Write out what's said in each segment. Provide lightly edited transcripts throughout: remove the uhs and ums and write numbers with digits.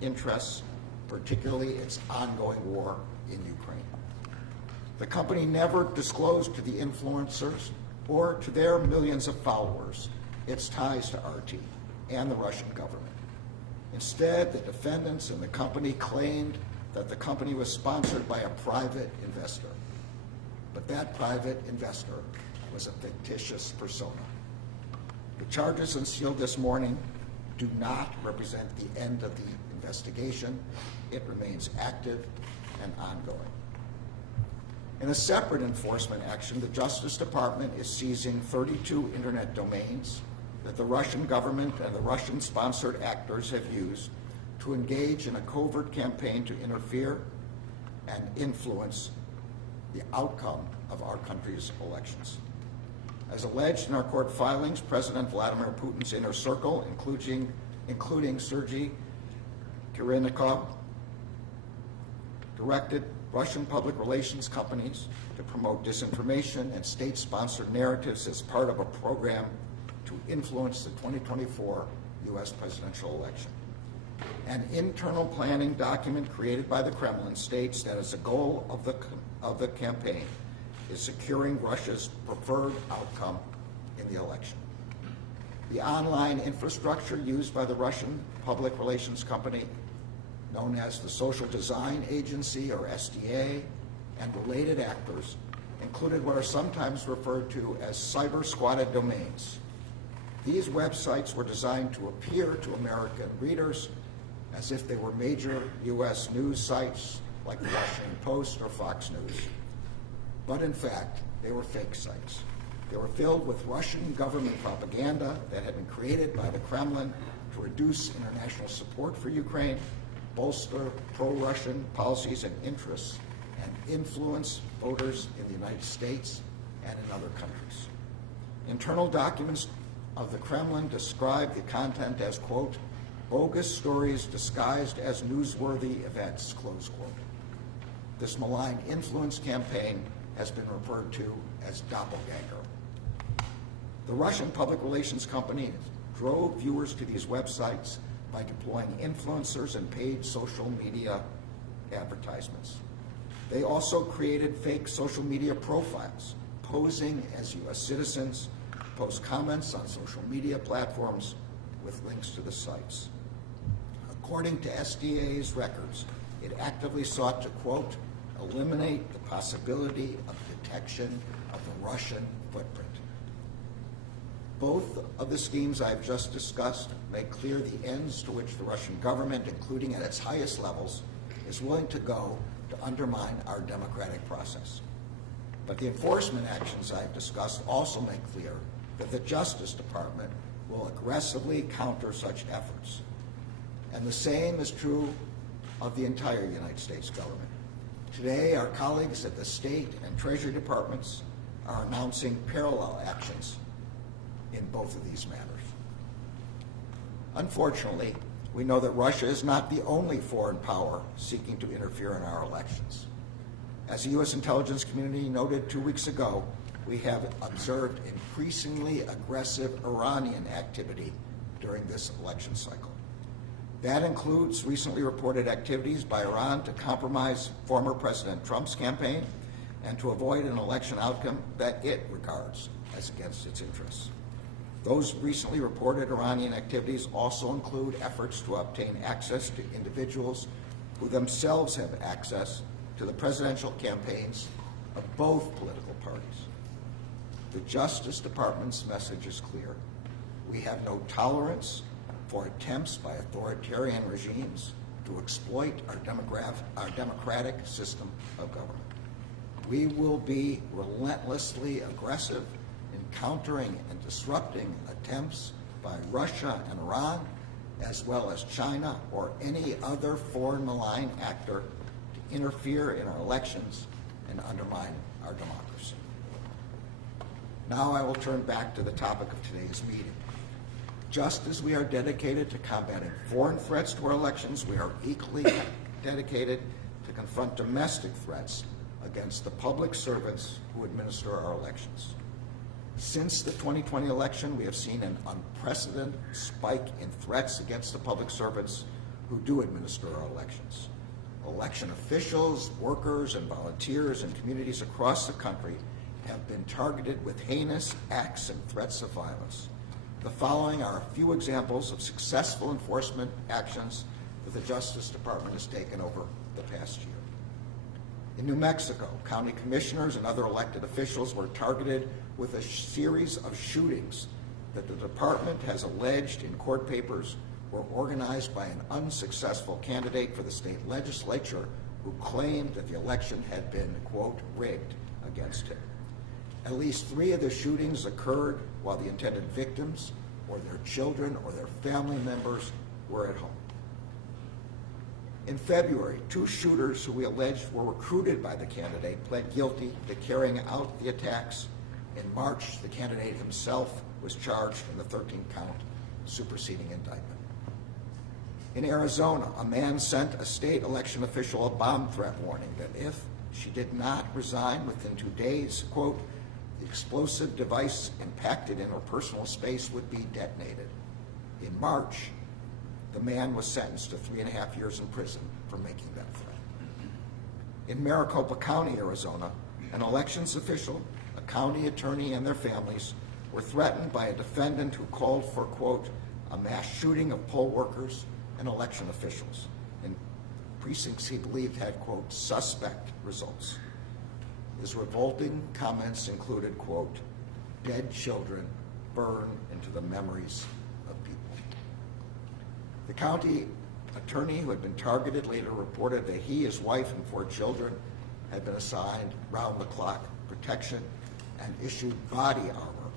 interests, particularly its ongoing war in Ukraine. The company never disclosed to the influencers or to their millions of followers its ties to RT and the Russian government. Instead, the defendants and the company claimed that the company was sponsored by a private investor. But that private investor was a fictitious persona. The charges unsealed this morning do not represent the end of the investigation. It remains active and ongoing. In a separate enforcement action, the Justice Department is seizing 32 internet domains that the Russian government and the Russian-sponsored actors have used to engage in a covert campaign to interfere and influence the outcome of our country's elections. As alleged in our court filings, President Vladimir Putin's inner circle, including Sergei Kirilnikov, directed Russian public relations companies to promote disinformation and state-sponsored narratives as part of a program to influence the 2024 U.S. presidential election. An internal planning document created by the Kremlin states that as a goal of the campaign is securing Russia's preferred outcome in the election. The online infrastructure used by the Russian public relations company, known as the Social Design Agency, or SDA, and related actors, included what are sometimes referred to as cyber-squatted domains. These websites were designed to appear to American readers as if they were major U.S. news sites like the Washington Post or Fox News. But in fact, they were fake sites. They were filled with Russian government propaganda that had been created by the Kremlin to reduce international support for Ukraine, bolster pro-Russian policies and interests, and influence voters in the United States and in other countries. Internal documents of the Kremlin describe the content as, quote, bogus stories disguised as newsworthy events, close quote. This malign influence campaign has been referred to as doppelganger. The Russian public relations company drove viewers to these websites by deploying influencers and paid social media advertisements. They also created fake social media profiles, posing as U.S. citizens, post comments on social media platforms with links to the sites. According to SDA's records, it actively sought to, quote, eliminate the possibility of detection of the Russian footprint. Both of the schemes I've just discussed make clear the ends to which the Russian government, including at its highest levels, is willing to go to undermine our democratic process. But the enforcement actions I've discussed also make clear that the Justice Department will aggressively counter such efforts. And the same is true of the entire United States government. Today, our colleagues at the State and Treasury Departments are announcing parallel actions in both of these matters. Unfortunately, we know that Russia is not the only foreign power seeking to interfere in our elections. As the U.S. intelligence community noted 2 weeks ago, we have observed increasingly aggressive Iranian activity during this election cycle. That includes recently reported activities by Iran to compromise former President Trump's campaign and to avoid an election outcome that it regards as against its interests. Those recently reported Iranian activities also include efforts to obtain access to individuals who themselves have access to the presidential campaigns of both political parties. The Justice Department's message is clear. We have no tolerance for attempts by authoritarian regimes to exploit our democratic system of government. We will be relentlessly aggressive in countering and disrupting attempts by Russia and Iran, as well as China or any other foreign malign actor to interfere in our elections and undermine our democracy. Now I will turn back to the topic of today's meeting. Just as we are dedicated to combating foreign threats to our elections, we are equally dedicated to confront domestic threats against the public servants who administer our elections. Since the 2020 election, we have seen an unprecedented spike in threats against the public servants who do administer our elections. Election officials, workers, and volunteers in communities across the country have been targeted with heinous acts and threats of violence. The following are a few examples of successful enforcement actions that the Justice Department has taken over the past year. In New Mexico, county commissioners and other elected officials were targeted with a series of shootings that the department has alleged in court papers were organized by an unsuccessful candidate for the state legislature who claimed that the election had been, quote, rigged against him. At least 3 of the shootings occurred while the intended victims or their children or their family members were at home. In February, 2 shooters who we alleged were recruited by the candidate pled guilty to carrying out the attacks. In March, the candidate himself was charged in the 13-count superseding indictment. In Arizona, a man sent a state election official a bomb threat warning that if she did not resign within 2 days, quote, the explosive device impacted in her personal space would be detonated. In March, the man was sentenced to 3.5 years in prison for making that threat. In Maricopa County, Arizona, an elections official, a county attorney, and their families were threatened by a defendant who called for, quote, a mass shooting of poll workers and election officials in precincts he believed had, quote, suspect results. His revolting comments included, quote, dead children burn into the memories of people. The county attorney who had been targeted later reported that he, his wife, and 4 children had been assigned round-the-clock protection and issued body armor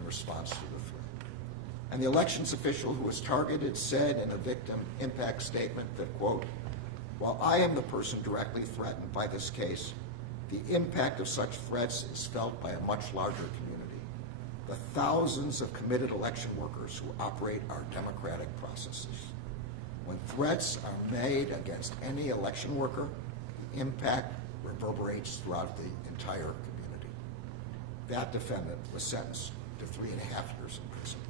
in response to the threat. And the elections official who was targeted said in a victim impact statement that, quote, while I am the person directly threatened by this case, the impact of such threats is felt by a much larger community, the thousands of committed election workers who operate our democratic processes. When threats are made against any election worker, the impact reverberates throughout the entire community. That defendant was sentenced to 3.5 years in prison.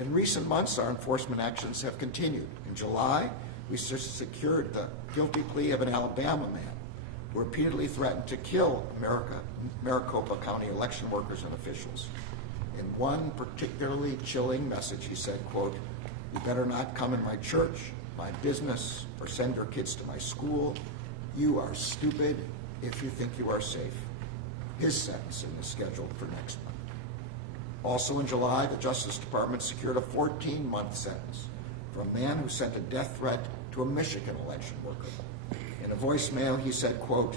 In recent months, our enforcement actions have continued. In July, we secured the guilty plea of an Alabama man who repeatedly threatened to kill Maricopa County election workers and officials. In one particularly chilling message, he said, quote, you better not come in my church, my business, or send your kids to my school. You are stupid if you think you are safe. His sentencing is scheduled for next month. Also in July, the Justice Department secured a 14-month sentence for a man who sent a death threat to a Michigan election worker. In a voicemail, he said, quote,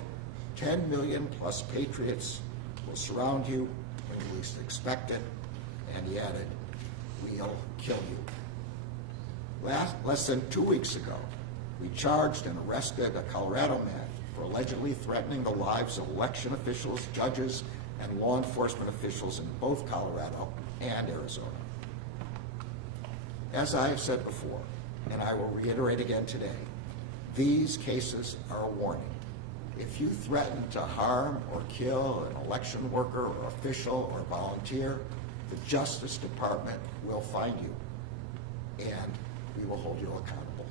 10 million plus patriots will surround you when you least expect it, and he added, we'll kill you. Less than 2 weeks ago, we charged and arrested a Colorado man for allegedly threatening the lives of election officials, judges, and law enforcement officials in both Colorado and Arizona. As I have said before, and I will reiterate again today, these cases are a warning. If you threaten to harm or kill an election worker or official or volunteer, the Justice Department will find you, and we will hold you accountable.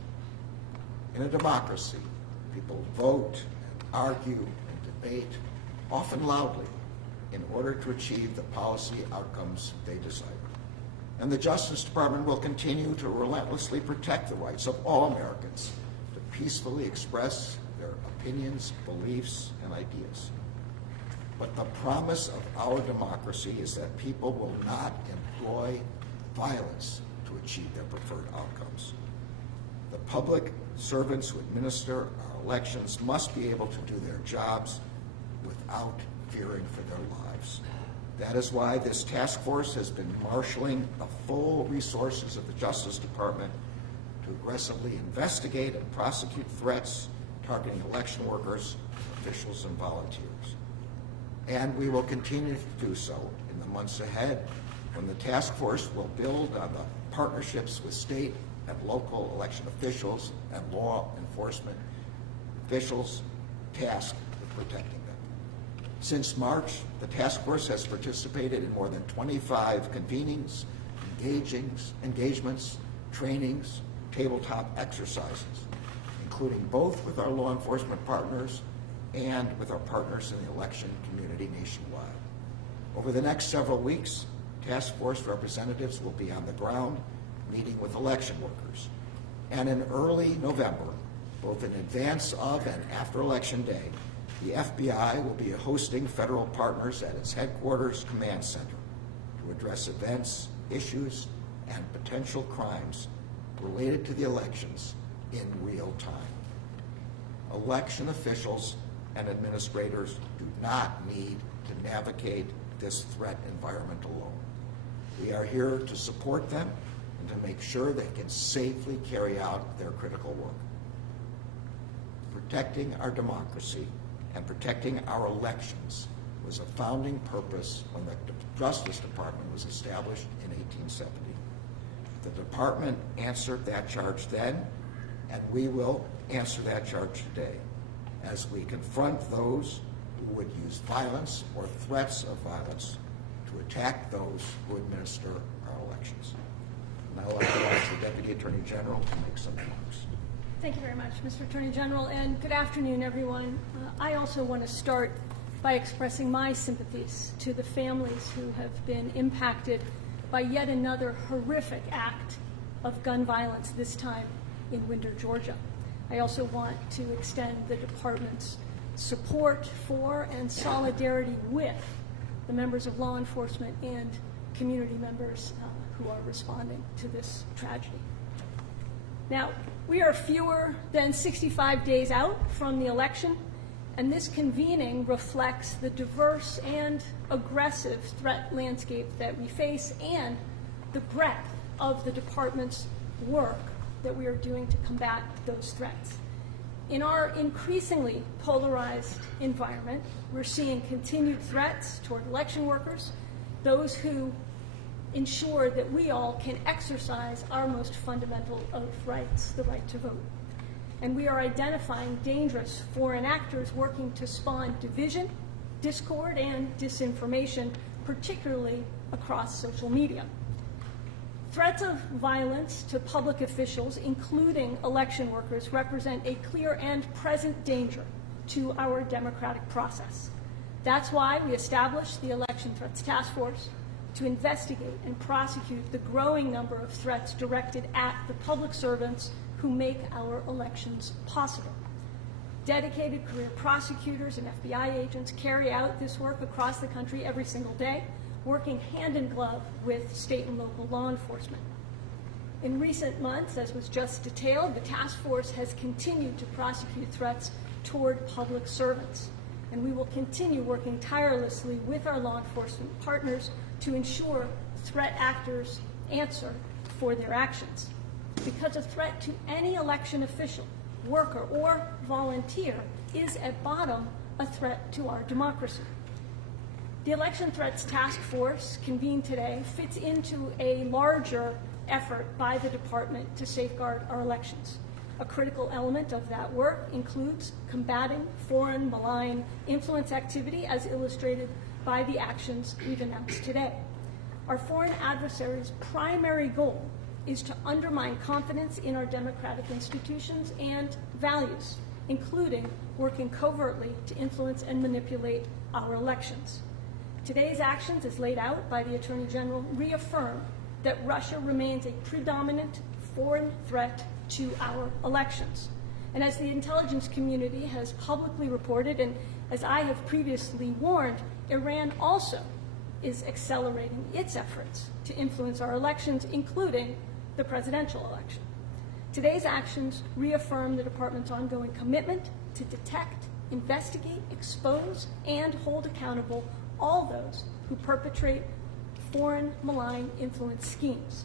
In a democracy, people vote and argue and debate, often loudly, in order to achieve the policy outcomes they desire. And the Justice Department will continue to relentlessly protect the rights of all Americans to peacefully express their opinions, beliefs, and ideas. But the promise of our democracy is that people will not employ violence to achieve their preferred outcomes. The public servants who administer our elections must be able to do their jobs without fearing for their lives. That is why this task force has been marshaling the full resources of the Justice Department to aggressively investigate and prosecute threats targeting election workers, officials, and volunteers. And we will continue to do so in the months ahead, when the task force will build on the partnerships with state and local election officials and law enforcement officials tasked with protecting them. Since March, the task force has participated in more than 25 convenings, engagements, trainings, tabletop exercises, including both with our law enforcement partners and with our partners in the election community nationwide. Over the next several weeks, task force representatives will be on the ground meeting with election workers. And in early November, both in advance of and after Election Day, the FBI will be hosting federal partners at its headquarters command center to address events, issues, and potential crimes related to the elections in real time. Election officials and administrators do not need to navigate this threat environment alone. We are here to support them and to make sure they can safely carry out their critical work. Protecting our democracy and protecting our elections was a founding purpose when the Justice Department was established in 1870. The department answered that charge then, and we will answer that charge today as we confront those who would use violence or threats of violence to attack those who administer our elections. Now I'd like to ask the Deputy Attorney General to make some remarks. Thank you very much, Mr. Attorney General, and good afternoon, everyone. I also want to start by expressing my sympathies to the families who have been impacted by yet another horrific act of gun violence, this time in Winter, Georgia. I also want to extend the department's support for and solidarity with the members of law enforcement and community members who are responding to this tragedy. Now, we are fewer than 65 days out from the election, and this convening reflects the diverse and aggressive threat landscape that we face and the breadth of the department's work that we are doing to combat those threats. In our increasingly polarized environment, we're seeing continued threats toward election workers, those who ensure that we all can exercise our most fundamental of rights, the right to vote. And we are identifying dangerous foreign actors working to spawn division, discord, and disinformation, particularly across social media. Threats of violence to public officials, including election workers, represent a clear and present danger to our democratic process. That's why we established the Election Threats Task Force to investigate and prosecute the growing number of threats directed at the public servants who make our elections possible. Dedicated career prosecutors and FBI agents carry out this work across the country every single day, working hand in glove with state and local law enforcement. In recent months, as was just detailed, the task force has continued to prosecute threats toward public servants, and we will continue working tirelessly with our law enforcement partners to ensure threat actors answer for their actions. Because a threat to any election official, worker, or volunteer is at bottom a threat to our democracy. The Election Threats Task Force convened today fits into a larger effort by the department to safeguard our elections. A critical element of that work includes combating foreign malign influence activity as illustrated by the actions we've announced today. Our foreign adversaries' primary goal is to undermine confidence in our democratic institutions and values, including working covertly to influence and manipulate our elections. Today's actions, as laid out by the Attorney General, reaffirm that Russia remains a predominant foreign threat to our elections. And as the intelligence community has publicly reported, and as I have previously warned, Iran also is accelerating its efforts to influence our elections, including the presidential election. Today's actions reaffirm the department's ongoing commitment to detect, investigate, expose, and hold accountable all those who perpetrate foreign malign influence schemes.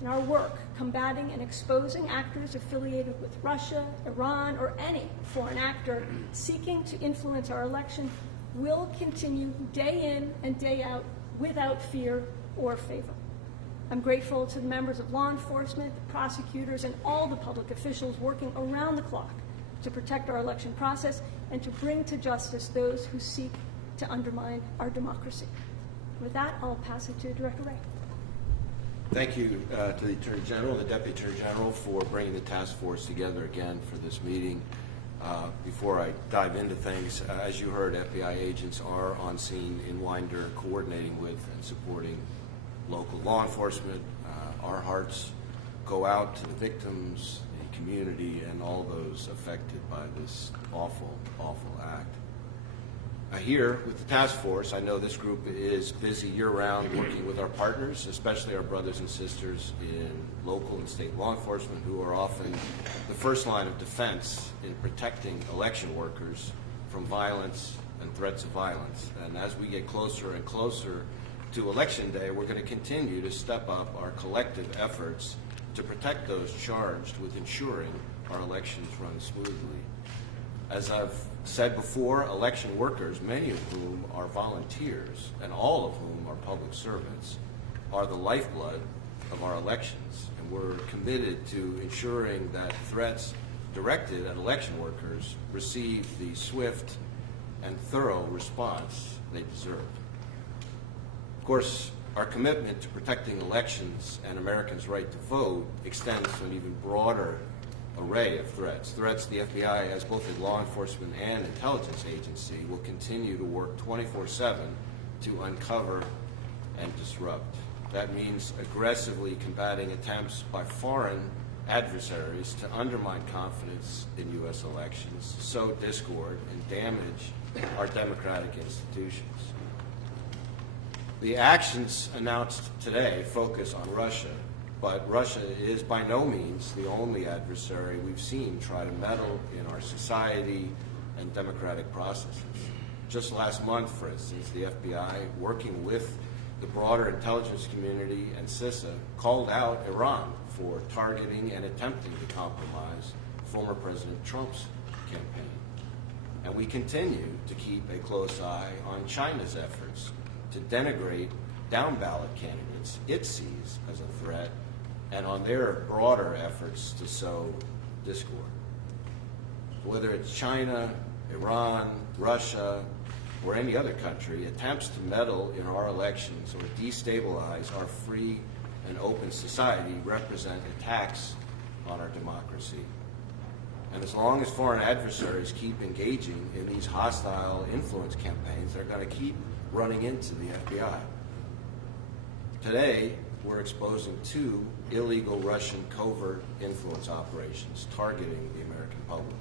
In our work combating and exposing actors affiliated with Russia, Iran, or any foreign actor seeking to influence our election will continue day in and day out without fear or favor. I'm grateful to the members of law enforcement, the prosecutors, and all the public officials working around the clock to protect our election process and to bring to justice those who seek to undermine our democracy. With that, I'll pass it to Director Wray. Thank you to the Attorney General, the Deputy Attorney General, for bringing the task force together again for this meeting. Before I dive into things, as you heard, FBI agents are on scene in Winder, coordinating with and supporting local law enforcement. Our hearts go out to the victims, the community, and all those affected by this awful, awful act. Here with the task force, I know this group is busy year-round working with our partners, especially our brothers and sisters in local and state law enforcement, who are often the first line of defense in protecting election workers from violence and threats of violence. And as we get closer and closer to Election Day, we're going to continue to step up our collective efforts to protect those charged with ensuring our elections run smoothly. As I've said before, election workers, many of whom are volunteers and all of whom are public servants, are the lifeblood of our elections. And we're committed to ensuring that threats directed at election workers receive the swift and thorough response they deserve. Of course, our commitment to protecting elections and Americans' right to vote extends to an even broader array of threats. Threats the FBI, as both a law enforcement and intelligence agency, will continue to work 24/7 to uncover and disrupt. That means aggressively combating attempts by foreign adversaries to undermine confidence in U.S. elections, sow discord, and damage our democratic institutions. The actions announced today focus on Russia, but Russia is by no means the only adversary we've seen try to meddle in our society and democratic processes. Just last month, for instance, the FBI, working with the broader intelligence community and CISA, called out Iran for targeting and attempting to compromise former President Trump's campaign. And we continue to keep a close eye on China's efforts to denigrate down-ballot candidates it sees as a threat, and on their broader efforts to sow discord. Whether it's China, Iran, Russia, or any other country, attempts to meddle in our elections or destabilize our free and open society represent attacks on our democracy. And as long as foreign adversaries keep engaging in these hostile influence campaigns, they're going to keep running into the FBI. Today, we're exposing 2 illegal Russian covert influence operations targeting the American public.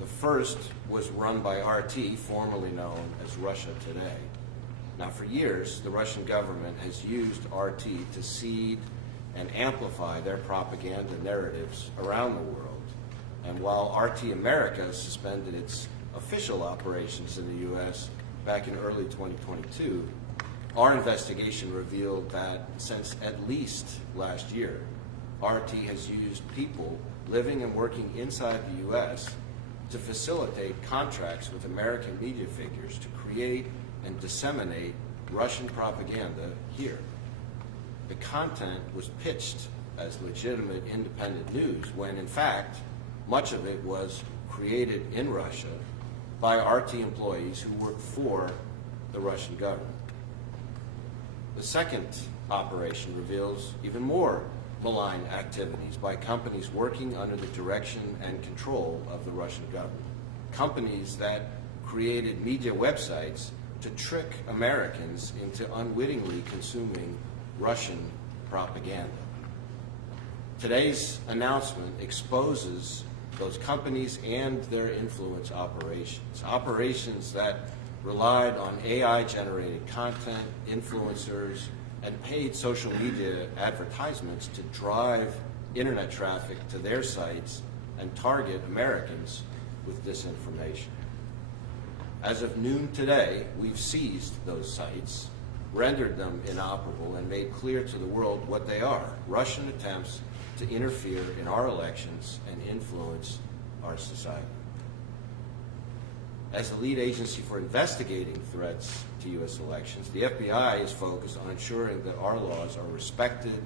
The first was run by RT, formerly known as Russia Today. Now, for years, the Russian government has used RT to seed and amplify their propaganda narratives around the world. And while RT America suspended its official operations in the U.S. back in early 2022, our investigation revealed that since at least last year, RT has used people living and working inside the U.S. to facilitate contracts with American media figures to create and disseminate Russian propaganda here. The content was pitched as legitimate independent news when, in fact, much of it was created in Russia by RT employees who work for the Russian government. The second operation reveals even more malign activities by companies working under the direction and control of the Russian government. Companies that created media websites to trick Americans into unwittingly consuming Russian propaganda. Today's announcement exposes those companies and their influence operations that relied on AI-generated content, influencers, and paid social media advertisements to drive internet traffic to their sites and target Americans with disinformation. As of noon today, we've seized those sites, rendered them inoperable, and made clear to the world what they are: Russian attempts to interfere in our elections and influence our society. As the lead agency for investigating threats to U.S. elections, the FBI is focused on ensuring that our laws are respected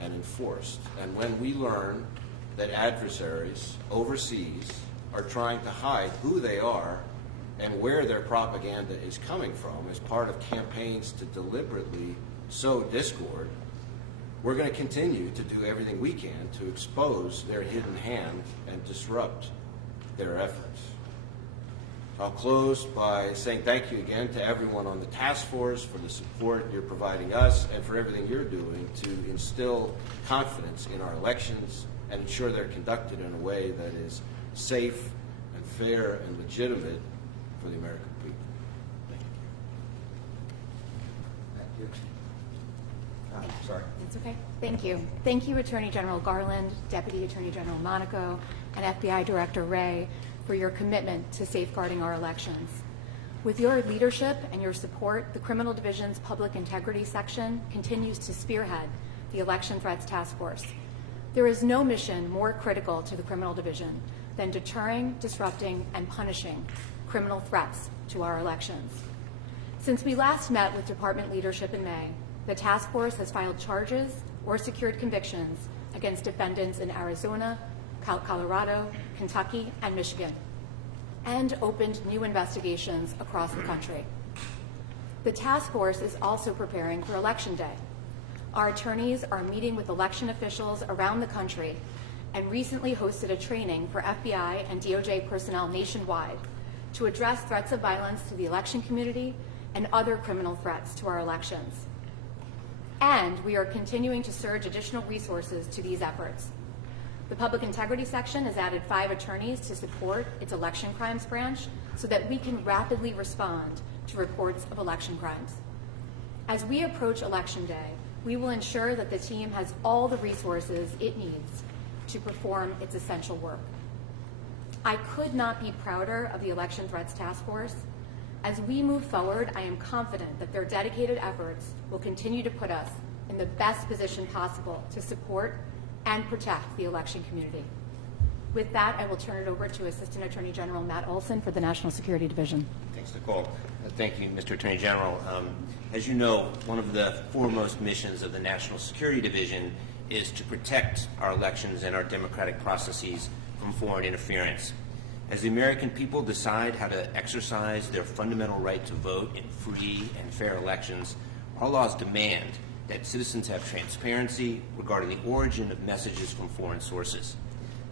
and enforced. And when we learn that adversaries overseas are trying to hide who they are and where their propaganda is coming from as part of campaigns to deliberately sow discord, we're going to continue to do everything we can to expose their hidden hand and disrupt their efforts. I'll close by saying thank you again to everyone on the task force for the support you're providing us and for everything you're doing to instill confidence in our elections and ensure they're conducted in a way that is safe and fair and legitimate for the American people. Thank you. Thank you. Sorry. It's okay. Thank you. Thank you, Attorney General Garland, Deputy Attorney General Monaco, and FBI Director Wray for your commitment to safeguarding our elections. With your leadership and your support, the Criminal Division's Public Integrity Section continues to spearhead the Election Threats Task Force. There is no mission more critical to the Criminal Division than deterring, disrupting, and punishing criminal threats to our elections. Since we last met with department leadership in May, the task force has filed charges or secured convictions against defendants in Arizona, Colorado, Kentucky, and Michigan, and opened new investigations across the country. The task force is also preparing for Election Day. Our attorneys are meeting with election officials around the country and recently hosted a training for FBI and DOJ personnel nationwide to address threats of violence to the election community and other criminal threats to our elections. And we are continuing to surge additional resources to these efforts. The Public Integrity Section has added 5 attorneys to support its election crimes branch so that we can rapidly respond to reports of election crimes. As we approach Election Day, we will ensure that the team has all the resources it needs to perform its essential work. I could not be prouder of the Election Threats Task Force. As we move forward, I am confident that their dedicated efforts will continue to put us in the best position possible to support and protect the election community. With that, I will turn it over to Assistant Attorney General Matt Olson for the National Security Division. Thanks, Nicole. Thank you, Mr. Attorney General. As you know, one of the foremost missions of the National Security Division is to protect our elections and our democratic processes from foreign interference. As the American people decide how to exercise their fundamental right to vote in free and fair elections, our laws demand that citizens have transparency regarding the origin of messages from foreign sources.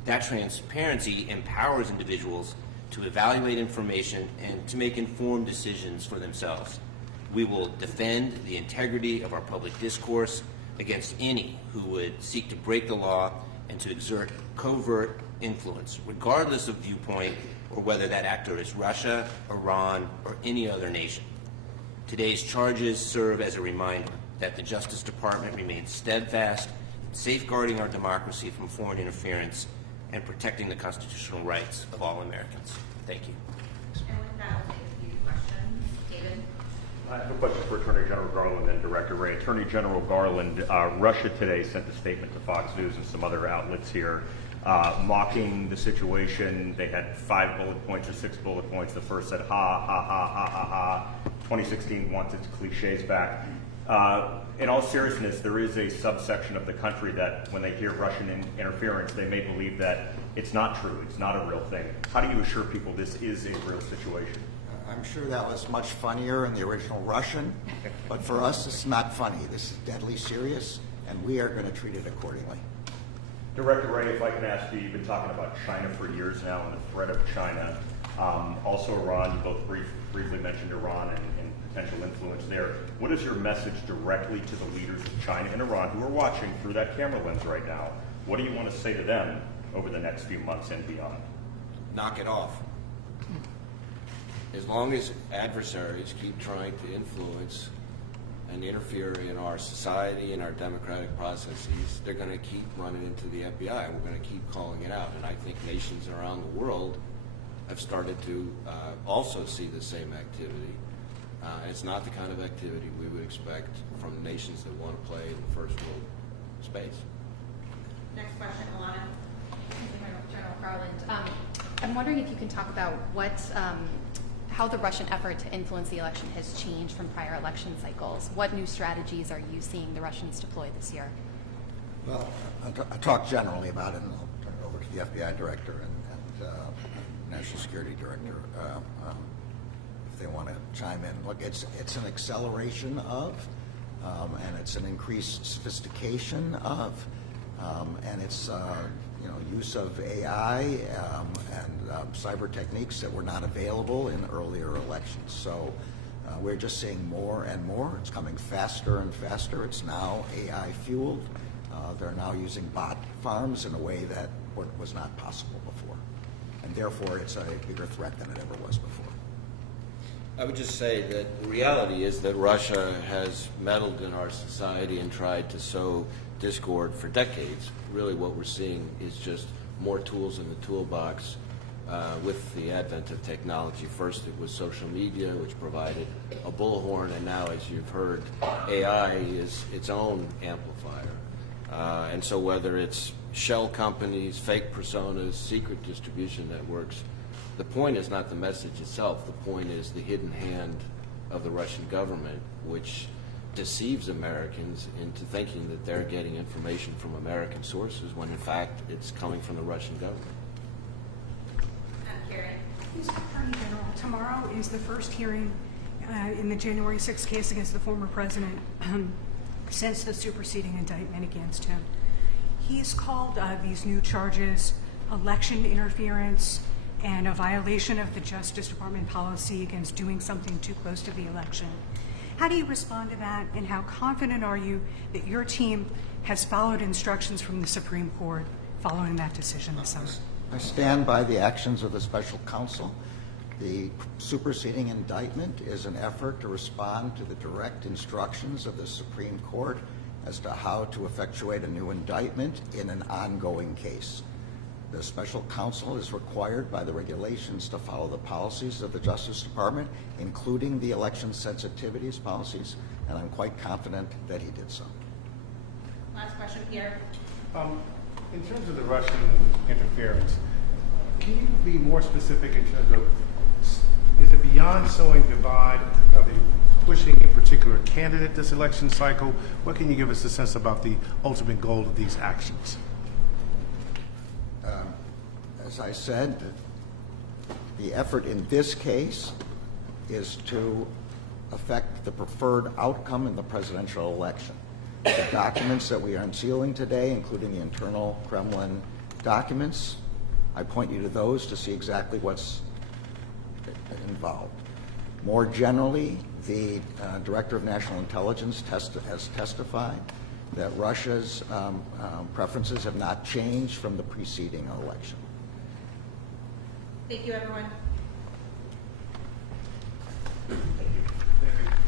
That transparency empowers individuals to evaluate information and to make informed decisions for themselves. We will defend the integrity of our public discourse against any who would seek to break the law and to exert covert influence, regardless of viewpoint or whether that actor is Russia, Iran, or any other nation. Today's charges serve as a reminder that the Justice Department remains steadfast in safeguarding our democracy from foreign interference and protecting the constitutional rights of all Americans. Thank you. And with that, we'll take a few questions. David? I have a question for Attorney General Garland and Director Wray. Attorney General Garland, Russia today sent a statement to Fox News and some other outlets here mocking the situation. They had 5 bullet points or 6 bullet points. The first said, ha, ha, ha, ha, ha, ha. 2016 wants its cliches back. In all seriousness, there is a subsection of the country that when they hear Russian interference, they may believe that it's not true, it's not a real thing. How do you assure people this is a real situation? I'm sure that was much funnier in the original Russian, but for us, it's not funny. This is deadly serious, and we are going to treat it accordingly. Director Wray, if I can ask you, you've been talking about China for years now and the threat of China. Also Iran, you both briefly mentioned Iran and potential influence there. What is your message directly to the leaders of China and Iran who are watching through that camera lens right now? What do you want to say to them over the next few months and beyond? Knock it off. As long as adversaries keep trying to influence and interfere in our society and our democratic processes, they're going to keep running into the FBI, and we're going to keep calling it out. And I think nations around the world have started to also see the same activity. It's not the kind of activity we would expect from the nations that want to play in the first world space. Next question, Alana. General Garland, I'm wondering if you can talk about how the Russian effort to influence the election has changed from prior election cycles. What new strategies are you seeing the Russians deploy this year? Well, I'll talk generally about it, and I'll turn it over to the FBI Director and National Security Director if they want to chime in. Look, it's an acceleration of and it's an increased sophistication of, and it's use of AI and cyber techniques that were not available in earlier elections. So we're just seeing more and more. It's coming faster and faster. It's now AI fueled. They're now using bot farms in a way that was not possible before, and therefore it's a bigger threat than it ever was before. I would just say that the reality is that Russia has meddled in our society and tried to sow discord for decades. Really what we're seeing is just more tools in the toolbox with the advent of technology. First it was social media, which provided a bullhorn, and now, as you've heard, AI is its own amplifier. And so whether it's shell companies, fake personas, secret distribution networks, the point is not the message itself. The point is the hidden hand of the Russian government, which deceives Americans into thinking that they're getting information from American sources when, in fact, it's coming from the Russian government. Carrie. Mr. Attorney General, tomorrow is the first hearing in the January 6th case against the former president since the superseding indictment against him. He's called these new charges election interference and a violation of the Justice Department policy against doing something too close to the election. How do you respond to that, and how confident are you that your team has followed instructions from the Supreme Court following that decision this summer? I stand by the actions of the special counsel. The superseding indictment is an effort to respond to the direct instructions of the Supreme Court as to how to effectuate a new indictment in an ongoing case. The special counsel is required by the regulations to follow the policies of the Justice Department, including the election sensitivities policies, and I'm quite confident that he did so. Last question, Pierre. In terms of the Russian interference, can you be more specific in terms of, is it beyond sowing divide? Are they pushing a particular candidate this election cycle? What can you give us a sense about the ultimate goal of these actions? As I said, the effort in this case is to affect the preferred outcome in the presidential election. The documents that we are unsealing today, including the internal Kremlin documents, I point you to those to see exactly what's involved. More generally, the Director of National Intelligence has testified that Russia's preferences have not changed from the preceding election. Thank you, everyone. Thank you.